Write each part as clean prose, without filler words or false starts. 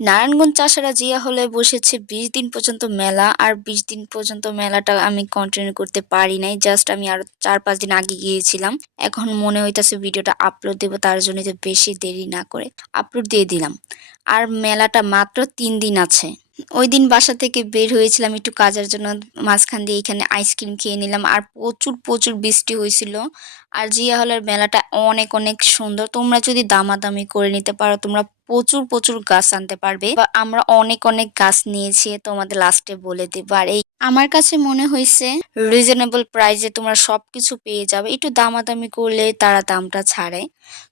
নারায়ণগঞ্জ চাষারা জিয়া হলে বসেছে ২০ দিন পর্যন্ত মেলা। আর ২০ দিন পর্যন্ত মেলাটা আমি কন্টিনিউ করতে পারি নাই। জাস্ট আমি আরো ৪-৫ দিন আগে গিয়েছিলাম। এখন মনে হইতাছে ভিডিওটা আপলোড দেব, তার জন্য যে বেশি দেরি না করে আপলোড দিয়ে দিলাম। আর মেলাটা মাত্র ৩ দিন আছে। ওইদিন বাসা থেকে বের হয়েছিলাম একটু কাজের জন্য। মাঝখান দিয়ে এখানে আইসক্রিম খেয়ে নিলাম। আর প্রচুর বৃষ্টি হয়েছিল। আর জিয়া হলের মেলাটা অনেক অনেক সুন্দর। তোমরা যদি দামাদামি করে নিতে পারো, তোমরা প্রচুর গাছ আনতে পারবে। বা আমরা অনেক অনেক গাছ নিয়েছি, তোমাদের লাস্টে বলে দেবো। আর এই আমার কাছে মনে হয়েছে রিজনেবল প্রাইসে তোমরা সবকিছু পেয়ে যাবে। একটু দামাদামি করলে তারা দামটা ছাড়ে।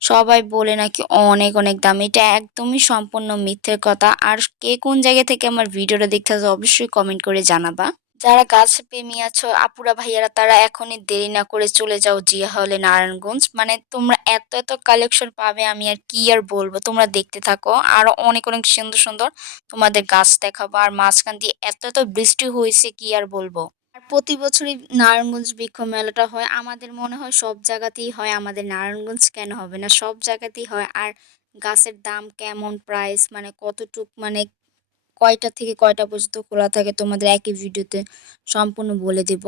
সবাই বলে নাকি অনেক অনেক দাম, এটা একদমই সম্পূর্ণ মিথ্যের কথা। আর কে কোন জায়গা থেকে আমার ভিডিওটা দেখতেছো অবশ্যই কমেন্ট করে জানাবা। যারা গাছ প্রেমী আছো আপুরা ভাইয়ারা, তারা এখনই দেরি না করে চলে যাও জিয়া হলে নারায়ণগঞ্জ। মানে তোমরা এত কালেকশন পাবে, আমি আর কি আর বলবো। তোমরা দেখতে থাকো, আরো অনেক অনেক সুন্দর তোমাদের গাছ দেখাবো। আর মাঝখান দিয়ে এত বৃষ্টি হয়েছে কি আর বলবো। আর প্রতি বছরই নারায়ণগঞ্জ বৃক্ষ মেলাটা হয়। আমাদের মনে হয় সব জায়গাতেই হয়, আমাদের নারায়ণগঞ্জ কেন হবে না, সব জায়গাতেই হয়। আর গাছের দাম কেমন, প্রাইস মানে কতটুক, মানে কয়টা থেকে কয়টা পর্যন্ত খোলা থাকে তোমাদের একই ভিডিওতে সম্পূর্ণ বলে দেব।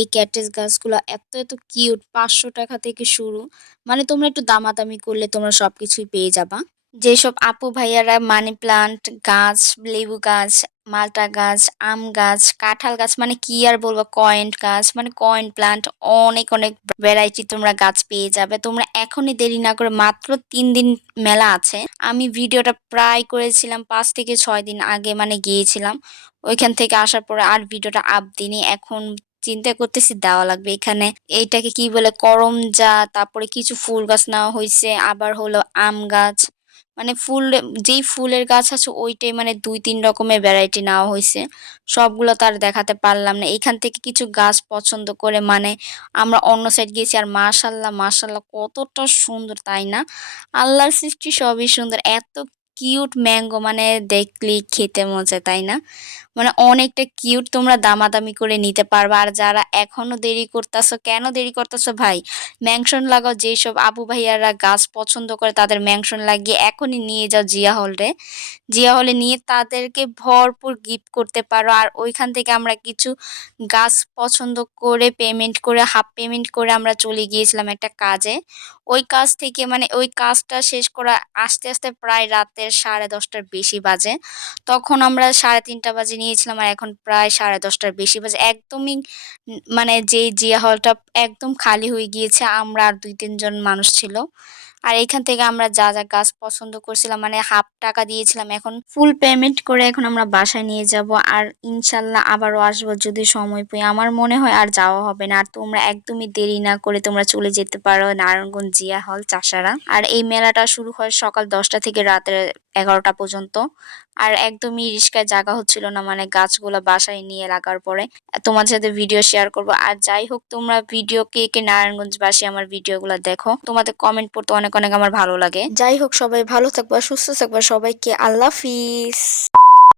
এই ক্যাকটাস গাছগুলো এত কিউট, ৫০০ টাকা থেকে শুরু। মানে তোমরা একটু দামাদামি করলে তোমরা সবকিছুই পেয়ে যাবা। যেসব আপু ভাইয়ারা মানি প্লান্ট গাছ, লেবু গাছ, মাল্টা গাছ, আম গাছ, কাঁঠাল গাছ, মানে কি আর বলবো, কয়েন গাছ, মানে কয়েন প্লান্ট, অনেক অনেক ভ্যারাইটি তোমরা গাছ পেয়ে যাবে। তোমরা এখনই দেরি না করে, মাত্র ৩ দিন মেলা আছে। আমি ভিডিওটা প্রায় করেছিলাম ৫ থেকে ৬ দিন আগে, মানে গিয়েছিলাম। ওইখান থেকে আসার পরে আর ভিডিওটা আপ দিইনি। এখন চিন্তা করতেছি দেওয়া লাগবে। এখানে এইটাকে কি বলে, করমজা, তারপরে কিছু ফুল গাছ নেওয়া হয়েছে, আবার হলো আম গাছ। মানে যেই ফুলের গাছ আছে ওইটাই, মানে ২-৩ রকমের ভ্যারাইটি নেওয়া হয়েছে। সবগুলো তো আর দেখাতে পারলাম না। এখান থেকে কিছু গাছ পছন্দ করে মানে আমরা অন্য সাইড গেছি। আর মাশাল্লাহ কতটা সুন্দর, তাই না? আল্লাহর সৃষ্টি সবই সুন্দর। এত কিউট ম্যাঙ্গো, মানে দেখলেই খেতে মজা, তাই না? মানে অনেকটা কিউট, তোমরা দামাদামি করে নিতে পারবা। আর যারা এখনো দেরি করতেছো, কেন দেরি করতেছো ভাই? মেনশন লাগাও। যেসব আপু ভাইয়ারা গাছ পছন্দ করে তাদের মেনশন লাগিয়ে এখনই নিয়ে যাও জিয়া হলে। জিয়া হলে নিয়ে তাদেরকে ভরপুর গিফট করতে পারো। আর ওইখান থেকে আমরা কিছু গাছ পছন্দ করে পেমেন্ট করে, হাফ পেমেন্ট করে আমরা চলে গিয়েছিলাম একটা কাজে। ওই কাজ থেকে, মানে ওই কাজটা শেষ করা আস্তে প্রায় রাতের 10:30টার বেশি বাজে। তখন আমরা 3:30 বাজে নিয়েছিলাম, আর এখন প্রায় 10:30টার বেশি বাজে। একদমই মানে যে জিয়া হলটা একদম খালি হয়ে গিয়েছে। আমরা আর ২-৩ জন মানুষ ছিল। আর এখান থেকে আমরা যা গাছ পছন্দ করছিলাম, মানে হাফ টাকা দিয়েছিলাম, এখন ফুল পেমেন্ট করে এখন আমরা বাসায় নিয়ে যাব। আর ইনশাল্লাহ আবারও আসবো যদি সময় পাই। আমার মনে হয় আর যাওয়া হবে না। আর তোমরা একদমই দেরি না করে তোমরা চলে যেতে পারো নারায়ণগঞ্জ জিয়া হল চাষারা। আর এই মেলাটা শুরু হয় সকাল ১০টা থেকে রাতের 11টা পর্যন্ত। আর একদমই রিস্কায় জায়গা হচ্ছিল না, মানে গাছগুলা বাসায় নিয়ে লাগার পরে তোমাদের সাথে ভিডিও শেয়ার করব। আর যাই হোক, তোমরা ভিডিও কে নারায়ণগঞ্জবাসী আমার ভিডিওগুলো দেখো, তোমাদের কমেন্ট পড়তে অনেক অনেক আমার ভালো লাগে। যাই হোক, সবাই ভালো থাকবা, সুস্থ থাকবা, সবাইকে আল্লাহ হাফিজ।